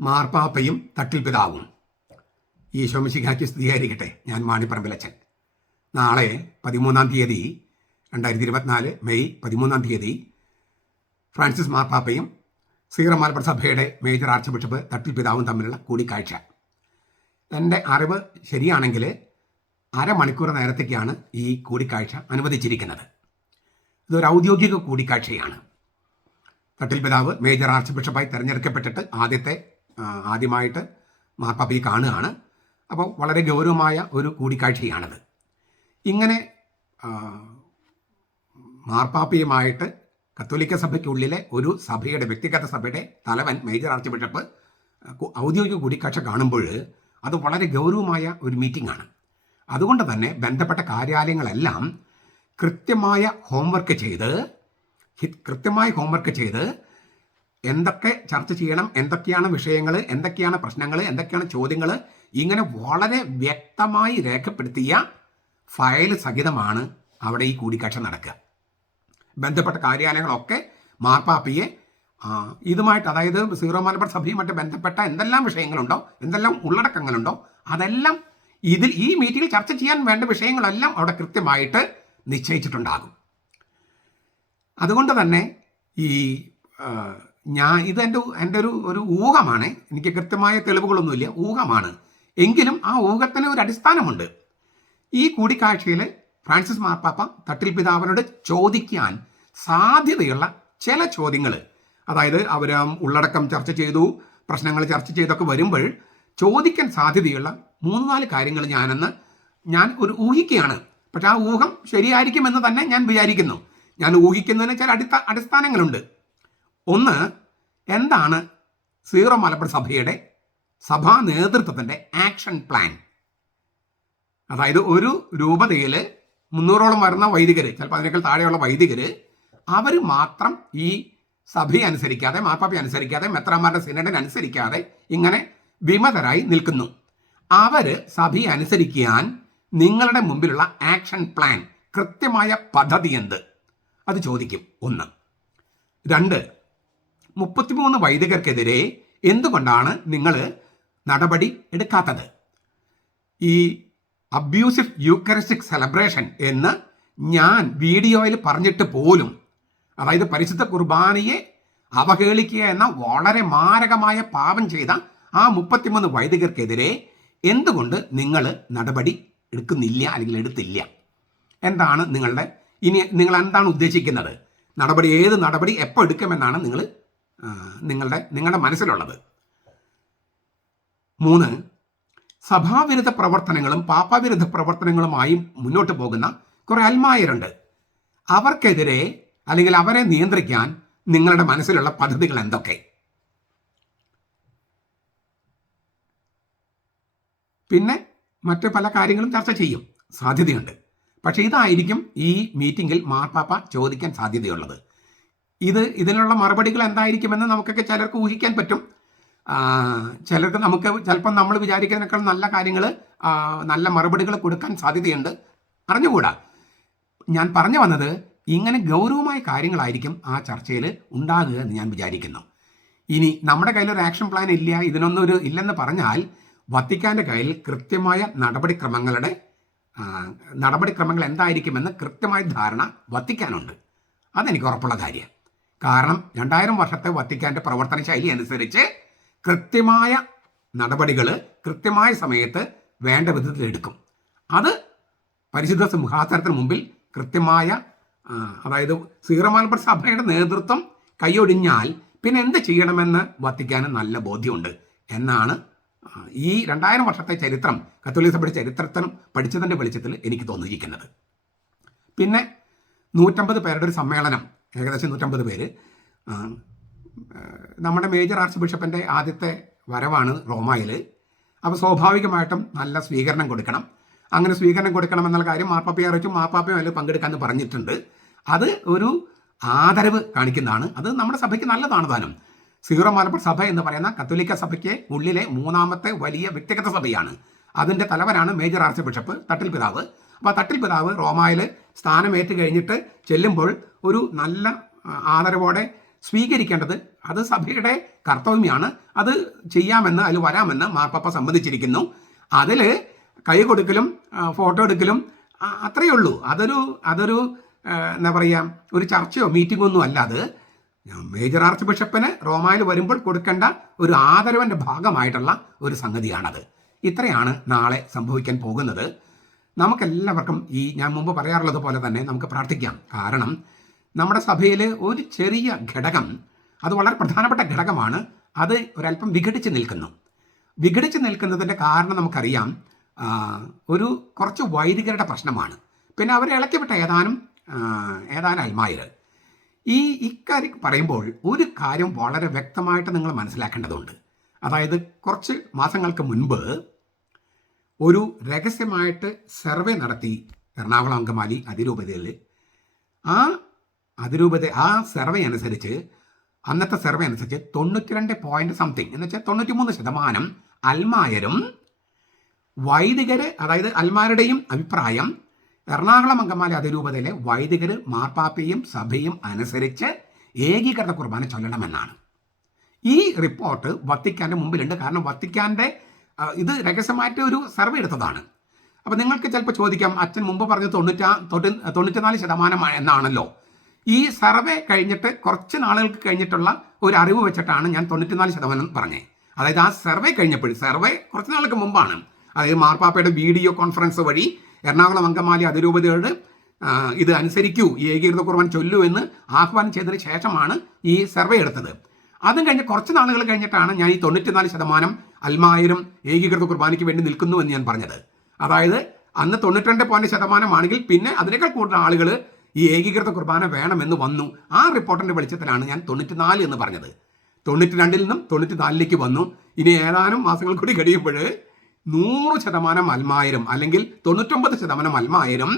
മാർപ്പാപ്പയും തട്ടിൽ പിതാവും. ഈശോമിശിഖാക്കി സ്ഥിരീകരിക്കട്ടെ ഞാൻ മാണിപ്പറമ്പിലച്ചൻ നാളെ പതിമൂന്നാം തീയതി രണ്ടായിരത്തി ഇരുപത്തിനാല് മെയ് പതിമൂന്നാം തീയതി ഫ്രാൻസിസ് മാർപ്പാപ്പയും സീറ മലബാർ സഭയുടെ മേജർ ആർച്ച് ബിഷപ്പ് തട്ടിൽ പിതാവും തമ്മിലുള്ള കൂടിക്കാഴ്ച. എന്റെ അറിവ് ശരിയാണെങ്കിൽ അരമണിക്കൂർ നേരത്തേക്കാണ് ഈ കൂടിക്കാഴ്ച അനുവദിച്ചിരിക്കുന്നത്. ഇതൊരു ഔദ്യോഗിക കൂടിക്കാഴ്ചയാണ്. തട്ടിൽ പിതാവ് മേജർ ആർച്ച് ബിഷപ്പായി തിരഞ്ഞെടുക്കപ്പെട്ടിട്ട് ആദ്യത്തെ ആദ്യമായിട്ട് മാർപ്പാപ്പയെ കാണുകയാണ്. അപ്പോൾ വളരെ ഗൗരവമായ ഒരു കൂടിക്കാഴ്ചയാണത്. ഇങ്ങനെ മാർപ്പാപ്പയുമായിട്ട് കത്തോലിക്ക സഭയ്ക്കുള്ളിലെ ഒരു സഭയുടെ വ്യക്തിഗത സഭയുടെ തലവൻ മേജർ ആർച്ച് ബിഷപ്പ് ഔദ്യോഗിക കൂടിക്കാഴ്ച കാണുമ്പോൾ അത് വളരെ ഗൗരവമായ ഒരു മീറ്റിംഗ് ആണ് അതുകൊണ്ട് തന്നെ ബന്ധപ്പെട്ട കാര്യാലയങ്ങളെല്ലാം കൃത്യമായ ഹോംവർക്ക് ചെയ്ത് കൃത്യമായ ഹോംവർക്ക് ചെയ്ത് എന്തൊക്കെ ചർച്ച ചെയ്യണം എന്തൊക്കെയാണ് വിഷയങ്ങൾ എന്തൊക്കെയാണ് പ്രശ്നങ്ങൾ എന്തൊക്കെയാണ് ചോദ്യങ്ങൾ ഇങ്ങനെ വളരെ വ്യക്തമായി രേഖപ്പെടുത്തിയ ഫയൽ സഹിതമാണ് അവിടെ ഈ കൂടിക്കാഴ്ച നടക്കുക. ബന്ധപ്പെട്ട കാര്യാലയങ്ങളൊക്കെ മാർപ്പാപ്പിയെ ഇതുമായിട്ട് അതായത് സീറോ മലബാർ സഭയുമായിട്ട് ബന്ധപ്പെട്ട എന്തെല്ലാം വിഷയങ്ങളുണ്ടോ എന്തെല്ലാം ഉള്ളടക്കങ്ങളുണ്ടോ അതെല്ലാം ഇതിൽ ഈ മീറ്റിംഗിൽ ചർച്ച ചെയ്യാൻ വേണ്ട വിഷയങ്ങളെല്ലാം അവിടെ കൃത്യമായിട്ട് നിശ്ചയിച്ചിട്ടുണ്ടാകും. അതുകൊണ്ട് തന്നെ ഈ ഞാൻ ഇത് എന്റെ എന്റെ ഒരു ഒരു ഊഹമാണ്. എനിക്ക് കൃത്യമായ തെളിവുകളൊന്നുമില്ല. ഊഹമാണ്. എങ്കിലും ആ ഊഹത്തിന് ഒരു അടിസ്ഥാനമുണ്ട്. ഈ കൂടിക്കാഴ്ചയിൽ ഫ്രാൻസിസ് മാർപ്പാപ്പ തട്ടിൽ പിതാവിനോട് ചോദിക്കാൻ സാധ്യതയുള്ള ചില ചോദ്യങ്ങൾ അതായത് അവർ ഉള്ളടക്കം ചർച്ച ചെയ്തു പ്രശ്നങ്ങൾ ചർച്ച ചെയ്തൊക്കെ വരുമ്പോൾ ചോദിക്കാൻ സാധ്യതയുള്ള മൂന്ന് നാല് കാര്യങ്ങൾ ഞാനെന്ന് ഞാൻ ഒരു ഊഹിക്കുകയാണ്. പക്ഷെ ആ ഊഹം ശരിയായിരിക്കുമെന്ന് തന്നെ ഞാൻ വിചാരിക്കുന്നു. ഞാൻ ഊഹിക്കുന്നതിന് ചില അടിസ്ഥാനങ്ങളുണ്ട്. ഒന്ന് എന്താണ് സീറോ മലപ്പുറം സഭയുടെ സഭാ നേതൃത്വത്തിന്റെ ആക്ഷൻ പ്ലാൻ അതായത് ഒരു രൂപതയിൽ മുന്നൂറോളം വരുന്ന വൈദികർ ചിലപ്പോൾ അതിനേക്കാൾ താഴെയുള്ള വൈദികർ അവർ മാത്രം ഈ സഭയെ അനുസരിക്കാതെ മാപ്പാപ്പി അനുസരിക്കാതെ മെത്രാമാരുടെ സിനഡിനെ അനുസരിക്കാതെ ഇങ്ങനെ വിമതരായി നിൽക്കുന്നു. അവർ സഭയെ അനുസരിക്കാൻ നിങ്ങളുടെ മുമ്പിലുള്ള ആക്ഷൻ പ്ലാൻ കൃത്യമായ പദ്ധതി എന്ത്? അത് ചോദിക്കും. ഒന്ന്. രണ്ട്. മുപ്പത്തിമൂന്ന് വൈദികർക്കെതിരെ എന്തുകൊണ്ടാണ് നിങ്ങൾ നടപടി എടുക്കാത്തത്? ഈ അബ്യൂസിവ് യൂക്കറിസ്റ്റിക് സെലിബ്രേഷൻ എന്ന് ഞാൻ വീഡിയോയിൽ പറഞ്ഞിട്ട് പോലും അതായത് പരിശുദ്ധ കുർബാനയെ അവഹേളിക്കുക എന്ന വളരെ മാരകമായ പാപം ചെയ്ത ആ മുപ്പത്തിമൂന്ന് വൈദികർക്കെതിരെ എന്തുകൊണ്ട് നിങ്ങൾ നടപടി എടുക്കുന്നില്ല അല്ലെങ്കിൽ എടുത്തില്ല? എന്താണ് നിങ്ങളുടെ ഇനി നിങ്ങൾ എന്താണ് ഉദ്ദേശിക്കുന്നത്? നടപടി ഏത് നടപടി എപ്പോൾ എടുക്കുമെന്നാണ് നിങ്ങൾ നിങ്ങളുടെ നിങ്ങളുടെ മനസ്സിലുള്ളത്. മൂന്ന് സഭാവിരുദ്ധ പ്രവർത്തനങ്ങളും പാപ്പാവിരുദ്ധ പ്രവർത്തനങ്ങളുമായി മുന്നോട്ട് പോകുന്ന കുറെ അൽമായരുണ്ട്. അവർക്കെതിരെ അല്ലെങ്കിൽ അവരെ നിയന്ത്രിക്കാൻ നിങ്ങളുടെ മനസ്സിലുള്ള പദ്ധതികൾ എന്തൊക്കെ? പിന്നെ മറ്റ് പല കാര്യങ്ങളും ചർച്ച ചെയ്യും. സാധ്യതയുണ്ട്. പക്ഷേ ഇതായിരിക്കും ഈ മീറ്റിംഗിൽ മാർപ്പാപ്പ ചോദിക്കാൻ സാധ്യതയുള്ളത്. ഇത് ഇതിനുള്ള മറുപടികൾ എന്തായിരിക്കുമെന്ന് നമുക്കൊക്കെ ചിലർക്ക് ഊഹിക്കാൻ പറ്റും. ചിലർക്ക് നമുക്ക് ചിലപ്പം നമ്മൾ വിചാരിക്കുന്നതിനേക്കാൾ നല്ല കാര്യങ്ങൾ നല്ല മറുപടികൾ കൊടുക്കാൻ സാധ്യതയുണ്ട്. അറിഞ്ഞുകൂടാ? ഞാൻ പറഞ്ഞു വന്നത് ഇങ്ങനെ ഗൗരവമായ കാര്യങ്ങളായിരിക്കും ആ ചർച്ചയിൽ ഉണ്ടാകുക എന്ന് ഞാൻ വിചാരിക്കുന്നു. ഇനി നമ്മുടെ കയ്യിൽ ഒരു ആക്ഷൻ പ്ലാൻ ഇല്ല ഇതിനൊന്നും ഒരു ഇല്ലെന്ന് പറഞ്ഞാൽ വത്തിക്കാന്റെ കയ്യിൽ കൃത്യമായ നടപടിക്രമങ്ങളുടെ നടപടിക്രമങ്ങൾ എന്തായിരിക്കുമെന്ന് കൃത്യമായ ധാരണ വത്തിക്കാനുണ്ട്. അതെനിക്ക് ഉറപ്പുള്ള കാര്യം. കാരണം രണ്ടായിരം വർഷത്തെ വത്തിക്കാന്റെ പ്രവർത്തന ശൈലി അനുസരിച്ച് കൃത്യമായ നടപടികൾ കൃത്യമായ സമയത്ത് വേണ്ട വിധത്തിൽ എടുക്കും. അത് പരിശുദ്ധ സിംഹാസനത്തിന് മുമ്പിൽ കൃത്യമായ അതായത് സീറമാൽബർ സഭയുടെ നേതൃത്വം കൈയൊടിഞ്ഞാൽ പിന്നെ എന്ത് ചെയ്യണമെന്ന് വത്തിക്കാന് നല്ല ബോധ്യമുണ്ട് എന്നാണ് ഈ രണ്ടായിരം വർഷത്തെ ചരിത്രം കത്തോലിക സഭയുടെ ചരിത്രത്തിനും പഠിച്ചതിന്റെ വെളിച്ചത്തിൽ എനിക്ക് തോന്നിയിരിക്കുന്നത്. പിന്നെ നൂറ്റമ്പത് പേരുടെ ഒരു സമ്മേളനം ഏകദേശം നൂറ്റമ്പത് പേര്. നമ്മുടെ മേജർ ആർച്ച് ബിഷപ്പിന്റെ ആദ്യത്തെ വരവാണ് റോമയിൽ അപ്പോൾ സ്വാഭാവികമായിട്ടും നല്ല സ്വീകരണം കൊടുക്കണം. അങ്ങനെ സ്വീകരണം കൊടുക്കണം എന്നുള്ള കാര്യം മാപ്പാപ്പയെ അറിയിച്ചു. മാപ്പാപ്പയും അതിൽ പങ്കെടുക്കാമെന്ന് പറഞ്ഞിട്ടുണ്ട്. അത് ഒരു ആദരവ് കാണിക്കുന്നതാണ്. അത് നമ്മുടെ സഭയ്ക്ക് നല്ലതാണ് താനും. സീറോ മലബാർ സഭ എന്ന് പറയുന്ന കത്തോലിക്ക സഭയ്ക്ക് ഉള്ളിലെ മൂന്നാമത്തെ വലിയ വ്യക്തിഗത സഭയാണ്. അതിന്റെ തലവനാണ് മേജർ ആർച്ച് ബിഷപ്പ് തട്ടിൽ പിതാവ് അപ്പോൾ തട്ടിൽ പിതാവ് റോമായിൽ സ്ഥാനമേറ്റ് കഴിഞ്ഞിട്ട് ചെല്ലുമ്പോൾ ഒരു നല്ല ആ, ആദരവോടെ സ്വീകരിക്കേണ്ടത് അത് സഭയുടെ കർത്തവ്യമാണ്. അത് ചെയ്യാമെന്ന് അതിൽ വരാമെന്ന് മാർപ്പാപ്പ സംബന്ധിച്ചിരിക്കുന്നു അതിൽ കൈ കൊടുക്കലും ഫോട്ടോ എടുക്കലും അത്രയേ ഉള്ളൂ. അതൊരു അതൊരു എന്താ പറയുക ഒരു ചർച്ചയോ മീറ്റിംഗോ ഒന്നും അല്ല അത്. മേജർ ആർച്ച് ബിഷപ്പിന് റോമായിൽ വരുമ്പോൾ കൊടുക്കേണ്ട ഒരു ആദരവിന്റെ ഭാഗമായിട്ടുള്ള ഒരു സംഗതിയാണത്. ഇത്രയാണ് നാളെ സംഭവിക്കാൻ പോകുന്നത്. നമുക്കെല്ലാവർക്കും ഈ ഞാൻ മുമ്പ് പറയാറുള്ളത് പോലെ തന്നെ നമുക്ക് പ്രാർത്ഥിക്കാം. കാരണം നമ്മുടെ സഭയിൽ ഒരു ചെറിയ ഘടകം അത് വളരെ പ്രധാനപ്പെട്ട ഘടകമാണ് അത് ഒരല്പം വിഘടിച്ച് നിൽക്കുന്നു. വിഘടിച്ച് നിൽക്കുന്നതിന്റെ കാരണം നമുക്കറിയാം ഒരു കുറച്ച് വൈദികരുടെ പ്രശ്നമാണ്. പിന്നെ അവരെ ഇളക്കിവിട്ട ഏതാനും ഏതാനും അൽമായർ ഈ ഇക്കാര്യം പറയുമ്പോൾ ഒരു കാര്യം വളരെ വ്യക്തമായിട്ട് നിങ്ങൾ മനസ്സിലാക്കേണ്ടതുണ്ട്. അതായത് കുറച്ച് മാസങ്ങൾക്ക് മുൻപ് ഒരു രഹസ്യമായിട്ട് സർവേ നടത്തി എറണാകുളം അങ്കമാലി അതിരൂപതയിൽ. ആ അതിരൂപത ആ സർവേ അനുസരിച്ച് അന്നത്തെ സർവേ അനുസരിച്ച് തൊണ്ണൂറ്റിരണ്ട് പോയിന്റ് സംതിങ് എന്ന് വെച്ചാൽ തൊണ്ണൂറ്റിമൂന്ന് ശതമാനം അൽമായരും വൈദികര് അതായത് അൽമാരുടെയും അഭിപ്രായം എറണാകുളം അങ്കമാലി അതിരൂപതയിലെ വൈദികര് മാർപ്പാപ്പയും സഭയും അനുസരിച്ച് ഏകീകൃത കുർബാന ചൊല്ലണമെന്നാണ്. ഈ റിപ്പോർട്ട് വത്തിക്കാന്റെ മുമ്പിലുണ്ട്. കാരണം വത്തിക്കാന്റെ ഇത് രഹസ്യമായിട്ട് ഒരു സർവേ എടുത്തതാണ്. അപ്പോൾ നിങ്ങൾക്ക് ചിലപ്പോൾ ചോദിക്കാം അച്ഛൻ മുമ്പ് പറഞ്ഞ തൊണ്ണൂറ്റാ തൊണ്ണൂ തൊണ്ണൂറ്റിനാല് ശതമാനം എന്നാണല്ലോ. ഈ സർവേ കഴിഞ്ഞിട്ട് കുറച്ച് നാളുകൾക്ക് കഴിഞ്ഞിട്ടുള്ള ഒരു അറിവ് വെച്ചിട്ടാണ് ഞാൻ തൊണ്ണൂറ്റിനാല് ശതമാനം പറഞ്ഞത്. അതായത് ആ സർവേ കഴിഞ്ഞപ്പോൾ സർവേ കുറച്ച് നാൾക്ക് മുമ്പാണ്. അതായത് മാർപ്പാപ്പയുടെ വീഡിയോ കോൺഫറൻസ് വഴി എറണാകുളം അങ്കമാലി അതിരൂപതയോട് ഇത് അനുസരിക്കൂ ഏകീകൃത കുർബാൻ ചൊല്ലൂ എന്ന് ആഹ്വാനം ചെയ്തതിന് ശേഷമാണ് ഈ സർവേ എടുത്തത്. അതും കഴിഞ്ഞ് കുറച്ച് നാളുകൾ കഴിഞ്ഞിട്ടാണ് ഞാൻ ഈ തൊണ്ണൂറ്റിനാല് ശതമാനം അൽമായിരം ഏകീകൃത കുർബാനയ്ക്ക് വേണ്ടി നിൽക്കുന്നു എന്ന് ഞാൻ പറഞ്ഞത്. അതായത് അന്ന് തൊണ്ണൂറ്റിരണ്ട് പോയിന്റ് ശതമാനമാണെങ്കിൽ പിന്നെ അതിനേക്കാൾ കൂടുതൽ ആളുകൾ ഈ ഏകീകൃത കുർബാന വേണമെന്ന് വന്നു. ആ റിപ്പോർട്ടിന്റെ വെളിച്ചത്തിലാണ് ഞാൻ തൊണ്ണൂറ്റിനാല് എന്ന് പറഞ്ഞത്. തൊണ്ണൂറ്റി രണ്ടിൽ നിന്നും തൊണ്ണൂറ്റിനാലിലേക്ക് വന്നു. ഇനി ഏതാനും മാസങ്ങൾ കൂടി കഴിയുമ്പോൾ നൂറ് ശതമാനം അൽമായിരം അല്ലെങ്കിൽ തൊണ്ണൂറ്റൊമ്പത് ശതമാനം അൽമായിരം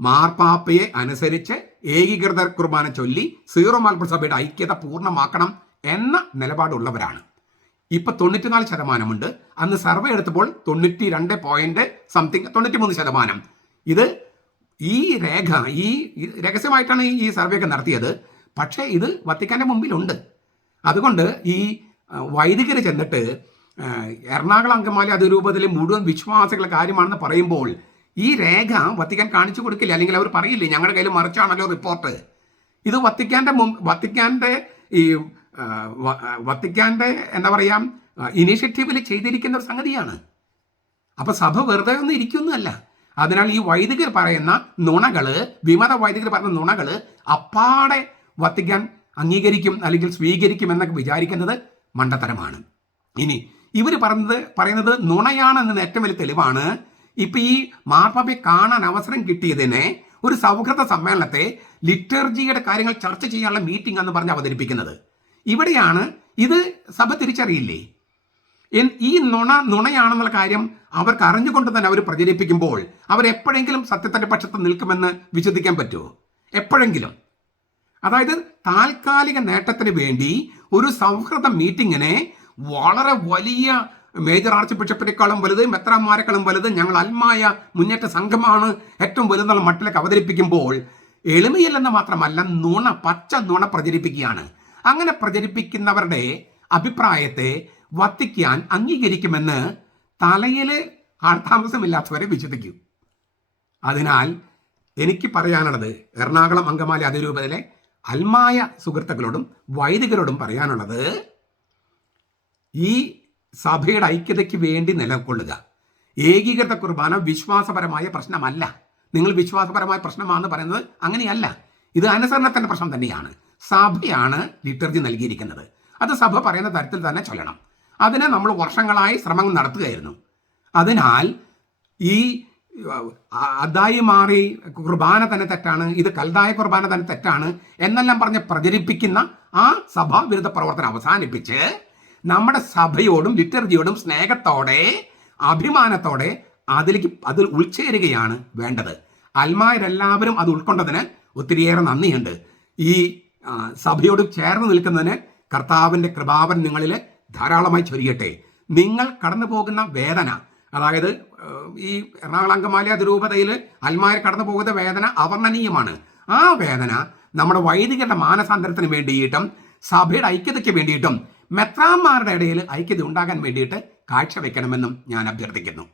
മാർപ്പാപ്പയെ അനുസരിച്ച് ഏകീകൃത കുർബാന ചൊല്ലി സീറോ മലപ്പുറം സഭയുടെ ഐക്യത പൂർണമാക്കണം എന്ന നിലപാടുള്ളവരാണ്. ഇപ്പൊ തൊണ്ണൂറ്റിനാല് ശതമാനമുണ്ട്. അന്ന് സർവേ എടുത്തപ്പോൾ തൊണ്ണൂറ്റി രണ്ട് പോയിന്റ് സംതിങ് തൊണ്ണൂറ്റി മൂന്ന് ശതമാനം. ഇത് ഈ രേഖ ഈ രഹസ്യമായിട്ടാണ് ഈ- സർവേ ഒക്കെ നടത്തിയത്. പക്ഷേ ഇത് വത്തിക്കാന്റെ മുമ്പിലുണ്ട്. അതുകൊണ്ട് ഈ വൈദികർ ചെന്നിട്ട് എറണാകുളം അങ്കമാലി അതിരൂപതയിലെ മുഴുവൻ വിശ്വാസികളുടെ കാര്യമാണെന്ന് പറയുമ്പോൾ ഈ രേഖ വത്തിക്കാൻ കാണിച്ചു കൊടുക്കില്ല. അല്ലെങ്കിൽ അവർ പറയില്ലേ ഞങ്ങളുടെ കയ്യിൽ മറിച്ചാണല്ലോ റിപ്പോർട്ട്. ഇത് വത്തിക്കാന്റെ മുമ്പ് വത്തിക്കാന്റെ ഈ ആ, വ- വത്തിക്കാന്റെ എന്താ പറയാ ഇനിഷ്യേറ്റീവിൽ ചെയ്തിരിക്കുന്ന ഒരു സംഗതിയാണ്. അപ്പൊ സഭ വെറുതെ ഒന്നും ഇരിക്കുന്നതല്ല. അതിനാൽ ഈ വൈദികർ പറയുന്ന നുണകൾ വിമത വൈദികർ പറയുന്ന നുണകൾ അപ്പാടെ വത്തിക്കാൻ അംഗീകരിക്കും അല്ലെങ്കിൽ സ്വീകരിക്കും എന്നൊക്കെ വിചാരിക്കുന്നത് മണ്ടത്തരമാണ്. ഇനി ഇവർ പറഞ്ഞത് പറയുന്നത് നുണയാണെന്നതിന് ഏറ്റവും വലിയ തെളിവാണ്. ഇപ്പൊ ഈ മാർപ്പാപ്പയെ കാണാൻ അവസരം കിട്ടിയതിനെ ഒരു സൗഹൃദ സമ്മേളനത്തെ ലിറ്റർജിയുടെ കാര്യങ്ങൾ ചർച്ച ചെയ്യാനുള്ള മീറ്റിംഗ് എന്ന് പറഞ്ഞ് അവതരിപ്പിക്കുന്നത്. ഇവിടെയാണ് ഇത് സഭ തിരിച്ചറിയില്ലേ? ഈ നുണ നുണയാണെന്നുള്ള കാര്യം അവർക്ക് അറിഞ്ഞുകൊണ്ട് തന്നെ അവർ പ്രചരിപ്പിക്കുമ്പോൾ അവർ എപ്പോഴെങ്കിലും സത്യത്തിന്റെ പക്ഷത്ത് നിൽക്കുമെന്ന് വിശ്വസിക്കാൻ പറ്റുമോ? എപ്പോഴെങ്കിലും. അതായത് താൽക്കാലിക നേട്ടത്തിന് വേണ്ടി ഒരു സൗഹൃദ മീറ്റിങ്ങിനെ വളരെ വലിയ മേജർ ആർച്ച് ബിഷപ്പിനേക്കാളും വലുത് മെത്രാന്മാരെക്കാളും വലുത് ഞങ്ങൾ അൽമായ മുന്നേറ്റ സംഘമാണ് ഏറ്റവും വലുതെന്നുള്ള മട്ടിലേക്ക് അവതരിപ്പിക്കുമ്പോൾ എളിമയില്ലെന്ന് മാത്രമല്ല നുണ പച്ച നുണ പ്രചരിപ്പിക്കുകയാണ്. അങ്ങനെ പ്രചരിപ്പിക്കുന്നവരുടെ അഭിപ്രായത്തെ വത്തിക്കാൻ അംഗീകരിക്കുമെന്ന് തലയിൽ ആൾതാമസമില്ലാത്തവരെ വിശ്വസിക്കും. അതിനാൽ എനിക്ക് പറയാനുള്ളത് എറണാകുളം അങ്കമാലി അതിരൂപതയിലെ അൽമായ സുഹൃത്തുക്കളോടും വൈദികരോടും പറയാനുള്ളത് ഈ സഭയുടെ ഐക്യതയ്ക്ക് വേണ്ടി നിലകൊള്ളുക. ഏകീകൃത കുർബാന വിശ്വാസപരമായ പ്രശ്നമല്ല. നിങ്ങൾ വിശ്വാസപരമായ പ്രശ്നമാണെന്ന് പറയുന്നത് അങ്ങനെയല്ല. ഇത് അനുസരണത്തിന്റെ പ്രശ്നം തന്നെയാണ്. സഭയാണ് ലിറ്റർജി നൽകിയിരിക്കുന്നത്. അത് സഭ പറയുന്ന തരത്തിൽ തന്നെ ചൊല്ലണം. അതിന് നമ്മൾ വർഷങ്ങളായി ശ്രമങ്ങൾ നടത്തുകയായിരുന്നു. അതിനാൽ ഈ അതായി മാറി കുർബാന തന്നെ തെറ്റാണ് ഇത് കൽതായ കുർബാന തന്നെ തെറ്റാണ് എന്നെല്ലാം പറഞ്ഞ് പ്രചരിപ്പിക്കുന്ന ആ സഭാ വിരുദ്ധ പ്രവർത്തനം അവസാനിപ്പിച്ച് നമ്മുടെ സഭയോടും ലിറ്റർജിയോടും സ്നേഹത്തോടെ അഭിമാനത്തോടെ അതിലേക്ക് അതിൽ ഉൾച്ചേരുകയാണ് വേണ്ടത്. അൽമാരെല്ലാവരും അത് ഉൾക്കൊണ്ടതിന് ഒത്തിരിയേറെ നന്ദിയുണ്ട്. ഈ സഭയോട് ചേർന്ന് നിൽക്കുന്നതിന് കർത്താവിന്റെ കൃപാവൻ നിങ്ങളിൽ ധാരാളമായി ചൊരിയട്ടെ. നിങ്ങൾ കടന്നു പോകുന്ന വേദന അതായത് ഈ എറണാകുളം അങ്കമാലി അതിരൂപതയിൽ അൽമാർ കടന്നു പോകുന്ന വേദന അവർണനീയമാണ്. ആ വേദന നമ്മുടെ വൈദികരുടെ മാനസാന്തരത്തിന് വേണ്ടിയിട്ടും സഭയുടെ ഐക്യതയ്ക്ക് വേണ്ടിയിട്ടും മെത്രാന്മാരുടെ ഇടയിൽ ഐക്യത ഉണ്ടാകാൻ വേണ്ടിയിട്ട് കാഴ്ചവെക്കണമെന്നും ഞാൻ അഭ്യർത്ഥിക്കുന്നു.